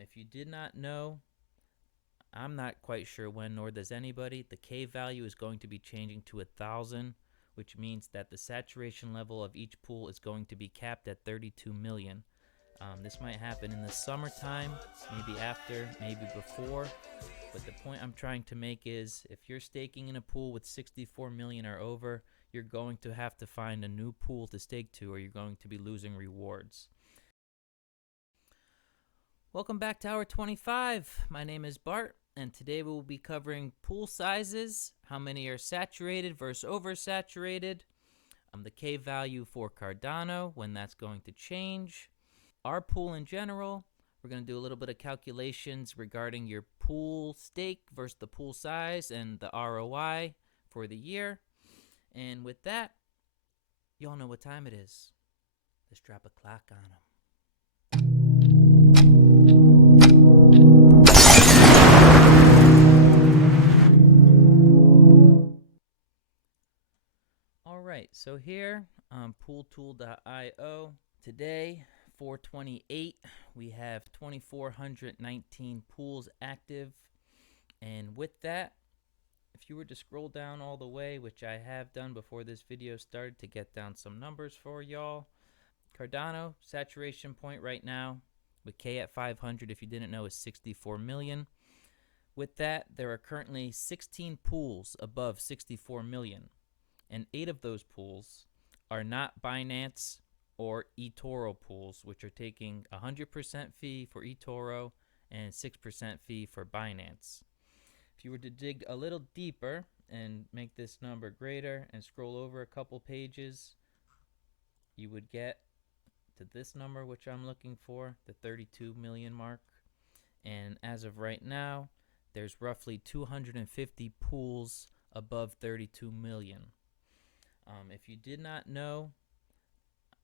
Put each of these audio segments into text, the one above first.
If you did not know, I'm not quite sure when, nor does anybody, the K value is going to be changing to 1,000, which means that the saturation level of each pool is going to be capped at 32 million. This might happen in the summertime, maybe after, maybe before, but the point I'm trying to make is if you're staking in a pool with 64 million or over, you're going to have to find a new pool to stake to, or you're going to be losing rewards. Welcome back to HourTwentyFive. My name is Bart, and today we will be covering pool sizes, how many are saturated versus oversaturated, the K value for Cardano, when that's going to change, our pool in general. We're going to do a little bit of calculations regarding your pool stake versus the pool size and the ROI for the year. And with that, y'all know what time it is. Let's drop a clock on them. Alright, so here on Pooltool.io, today, 4/28, we have 2,419 pools active. And with that, if you were to scroll down all the way, which I have done before this video started to get down some numbers for y'all, Cardano saturation point right now with K at 500, if you didn't know, is 64 million. With that, there are currently 16 pools above 64 million, and 8 of those pools are not Binance or eToro pools, which are taking 100% fee for eToro and 6% fee for Binance. If you were to dig a little deeper and make this number greater and scroll over a couple pages, you would get to this number, which I'm looking for, the 32 million mark. And as of right now, there's roughly 250 pools above 32 million. If you did not know,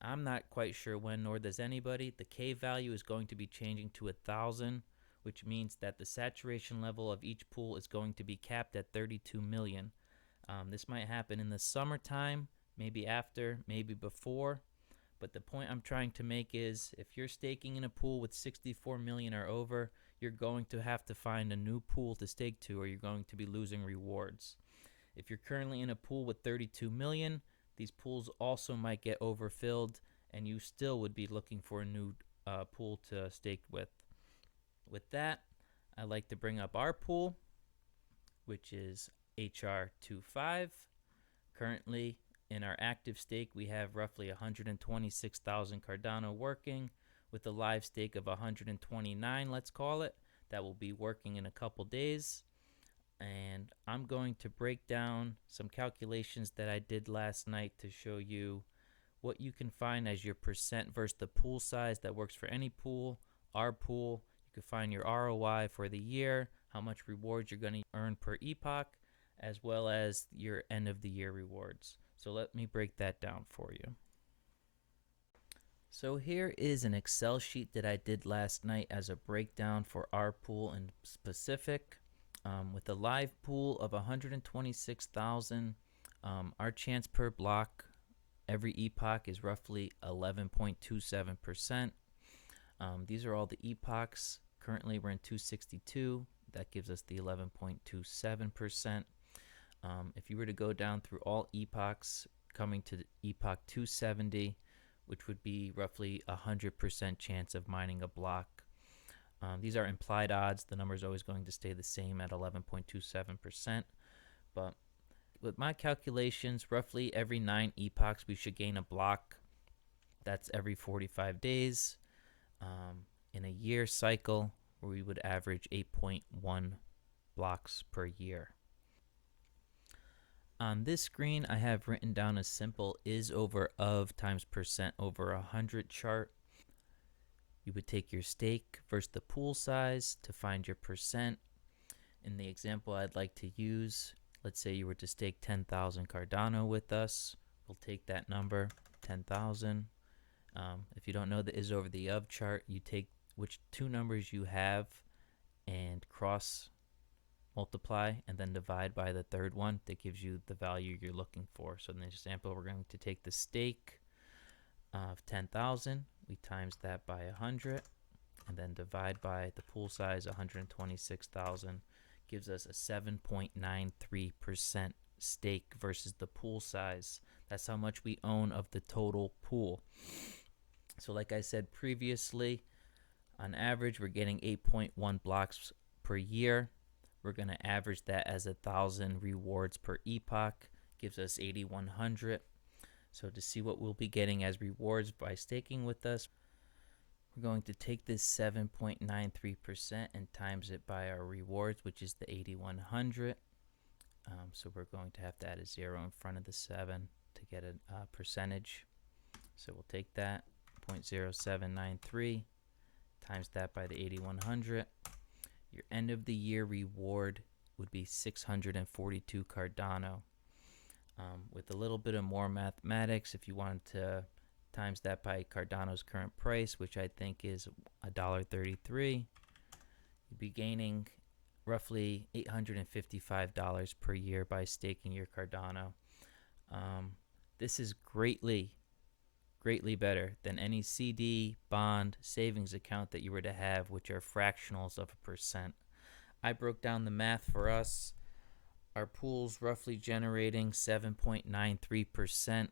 I'm not quite sure when, nor does anybody, the K value is going to be changing to 1,000, which means that the saturation level of each pool is going to be capped at 32 million. This might happen in the summertime, maybe after, maybe before, but the point I'm trying to make is if you're staking in a pool with 64 million or over, you're going to have to find a new pool to stake to, or you're going to be losing rewards. If you're currently in a pool with 32 million, these pools also might get overfilled, and you still would be looking for a new pool to stake with. With that, I'd like to bring up our pool, which is HourTwentyFive. Currently, in our active stake, we have roughly 126,000 Cardano working, with a live stake of 129, let's call it, that will be working in a couple days. And I'm going to break down some calculations that I did last night to show you what you can find as your percent versus the pool size that works for any pool. Our pool, you can find your ROI for the year, how much rewards you're going to earn per epoch, as well as your end of the year rewards. So let me break that down for you. So here is an Excel sheet that I did last night as a breakdown for our pool in specific. With a live pool of 126,000, our chance per block every epoch is roughly 11.27%. These are all the epochs. Currently we're in 262. That gives us the 11.27%. If you were to go down through all epochs, coming to the epoch 270, which would be roughly 100% chance of mining a block. These are implied odds. The number is always going to stay the same at 11.27%. But with my calculations, roughly every 9 epochs we should gain a block. That's every 45 days. In a year cycle, we would average 8.1 blocks per year. On this screen, I have written down a simple is over of times percent over 100 chart. You would take your stake versus the pool size to find your percent. In the example I'd like to use, let's say you were to stake 10,000 Cardano with us. We'll take that number, 10,000. If you don't know the is over the of chart, you take which two numbers you have and cross multiply and then divide by the third one. That gives you the value you're looking for. So in this example, we're going to take the stake of 10,000. We times that by 100. and then divide by the pool size, 126,000, gives us a 7.93% stake versus the pool size. That's how much we own of the total pool. So like I said previously, on average, we're getting 8.1 blocks per year. We're going to average that as 1,000 rewards per epoch. Gives us 8,100. So to see what we'll be getting as rewards by staking with us, we're going to take this 7.93% and times it by our rewards, which is the 8,100. So we're going to have to add a 0 in front of the 7 to get a percentage. So we'll take that 0.0793, times that by the 8,100. Your end of the year reward would be 642 Cardano. With a little bit of more mathematics, if you wanted to times that by Cardano's current price, which I think is $1.33, you'd be gaining roughly $855 per year by staking your Cardano. This is greatly better than any CD, bond, savings account that you were to have, which are fractionals of a percent. I broke down the math for us. Our pool's roughly generating 7.93%.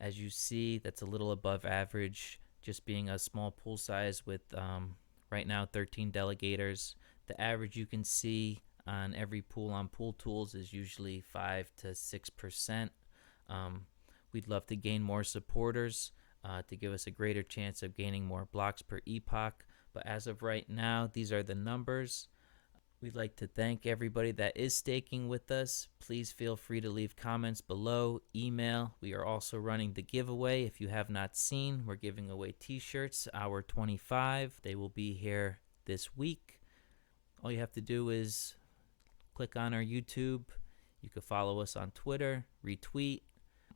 As you see, that's a little above average, just being a small pool size with right now 13 delegators. The average you can see on every pool on Pooltool is usually 5 to 6%. We'd love to gain more supporters to give us a greater chance of gaining more blocks per epoch. But as of right now, these are the numbers. We'd like to thank everybody that is staking with us. Please feel free to leave comments below, email. We are also running the giveaway. If you have not seen, we're giving away t-shirts, HourTwentyFive. They will be here this week. All you have to do is click on our YouTube. You can follow us on Twitter, retweet.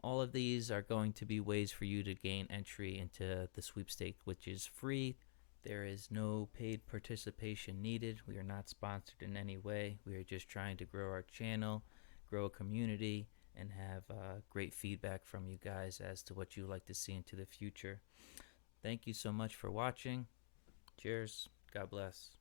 All of these are going to be ways for you to gain entry into the sweepstakes, which is free. There is no paid participation needed. We are not sponsored in any way. We are just trying to grow our channel, grow a community, and have great feedback from you guys as to what you like to see into the future. Thank you so much for watching. Cheers. God bless.